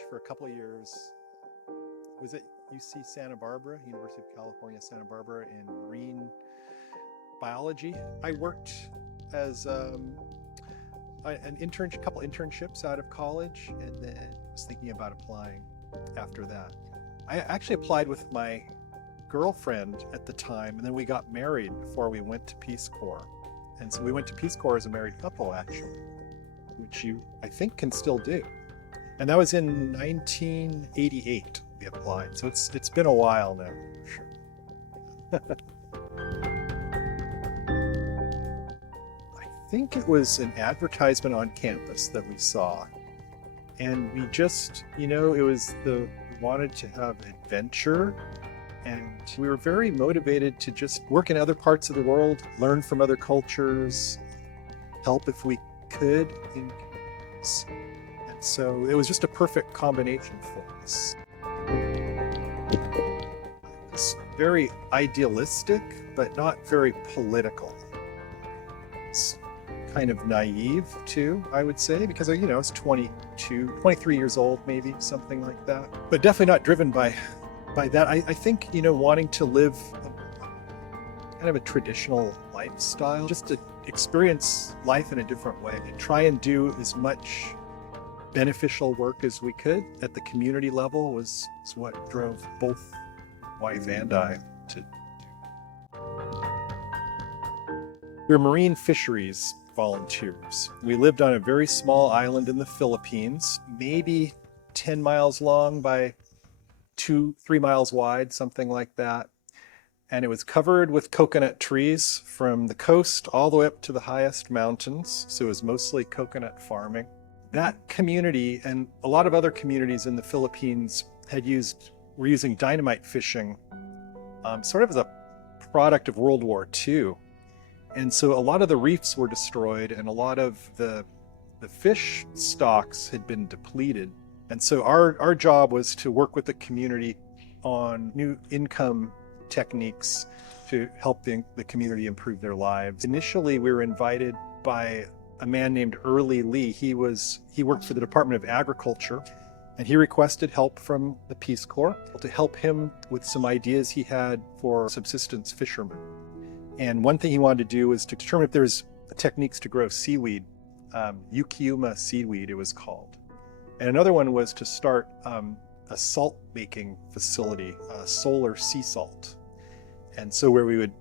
college for a couple of years. Was at UC Santa Barbara, University of California, Santa Barbara, in marine biology. I worked as a couple internships out of college, and then was thinking about applying after that. I actually applied with my girlfriend at the time, and then we got married before we went to Peace Corps. And so we went to Peace Corps as a married couple, actually, which you, I think, can still do. And that was in 1988 we applied. So it's been a while now, for sure. I think it was an advertisement on campus that we saw. And we just, we wanted to have adventure. And we were very motivated to just work in other parts of the world, learn from other cultures, help if we could in communities. And so it was just a perfect combination for us. It was very idealistic, but not very political. It's kind of naive too, I would say, because I was 23 years old, maybe, something like that. But definitely not driven by that. I think, wanting to live kind of a traditional lifestyle, just to experience life in a different way and try and do as much beneficial work as we could at the community level was what drove both wife and I to. We're marine fisheries volunteers. We lived on a very small island in the Philippines, maybe 10 miles long by 2-3 miles wide, something like that. And it was covered with coconut trees from the coast all the way up to the highest mountains. So it was mostly coconut farming. That community and a lot of other communities in the Philippines were using dynamite fishing, sort of as a product of World War II. And so a lot of the reefs were destroyed and a lot of the fish stocks had been depleted. And so our job was to work with the community on new income techniques to help the community improve their lives. Initially, we were invited by a man named Early Lee. He worked for the Department of Agriculture, and he requested help from the Peace Corps to help him with some ideas he had for subsistence fishermen. And one thing he wanted to do was to determine if there's techniques to grow seaweed, Yukiuma seaweed it was called. And another one was to start a salt making facility, solar sea salt. And so where we would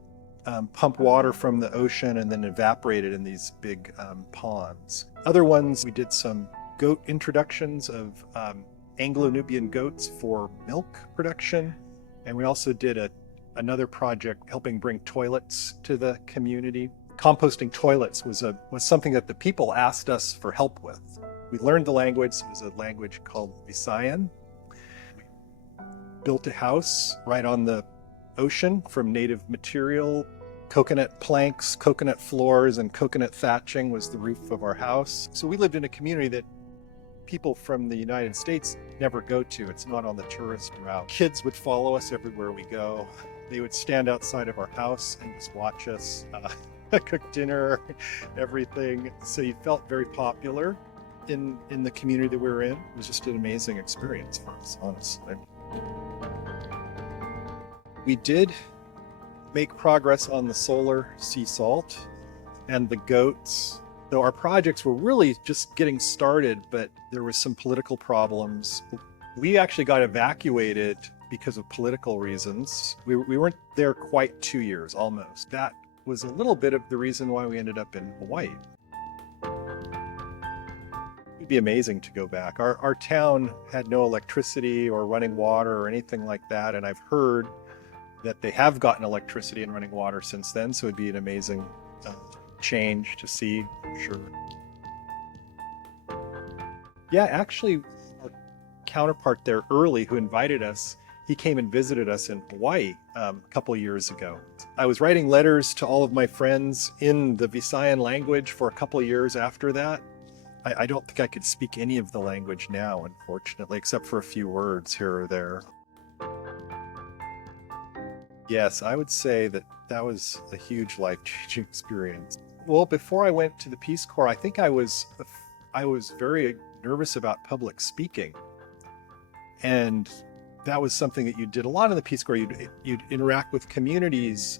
pump water from the ocean and then evaporate it in these big ponds. Other ones, we did some goat introductions of Anglo-Nubian goats for milk production. And we also did another project helping bring toilets to the community. Composting toilets was something that the people asked us for help with. We learned the language. It was a language called Visayan. We built a house right on the ocean from native material. Coconut planks, coconut floors, and coconut thatching was the roof of our house. So we lived in a community that people from the United States never go to. It's not on the tourist route. Kids would follow us everywhere we go. They would stand outside of our house and just watch us cook dinner, everything. So you felt very popular in the community that we were in. It was just an amazing experience for us, honestly. We did make progress on the solar sea salt and the goats, though our projects were really just getting started, but there were some political problems. We actually got evacuated because of political reasons. We weren't there quite 2 years, almost. That was a little bit of the reason why we ended up in Hawaii. It'd be amazing to go back. Our town had no electricity or running water or anything like that, and I've heard that they have gotten electricity and running water since then, so it'd be an amazing change to see, for sure. Yeah, actually, our counterpart there, Early, who invited us, he came and visited us in Hawaii a couple years ago. I was writing letters to all of my friends in the Visayan language for a couple of years after that. I don't think I could speak any of the language now, unfortunately, except for a few words here or there. Yes, I would say that was a huge life-changing experience. Well, before I went to the Peace Corps, I think I was very nervous about public speaking. And that was something that you did a lot in the Peace Corps. You'd interact with communities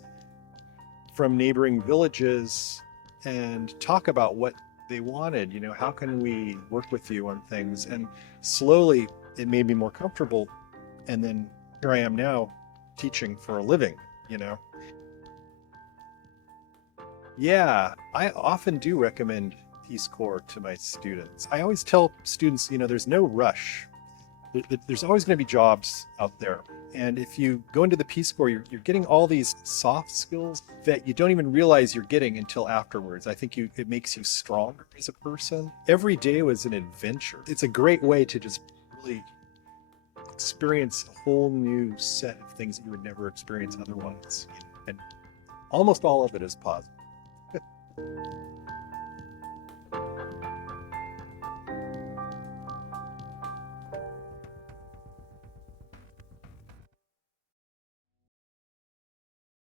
from neighboring villages and talk about what they wanted. You know, how can we work with you on things? And slowly it made me more comfortable. And then here I am now teaching for a living, you know. Yeah, I often do recommend Peace Corps to my students. I always tell students, you know, there's no rush. There's always going to be jobs out there. And if you go into the Peace Corps, you're getting all these soft skills that you don't even realize you're getting until afterwards. I think it makes you stronger as a person. Every day was an adventure. It's a great way to just really experience a whole new set of things that you would never experience otherwise. And almost all of it is positive.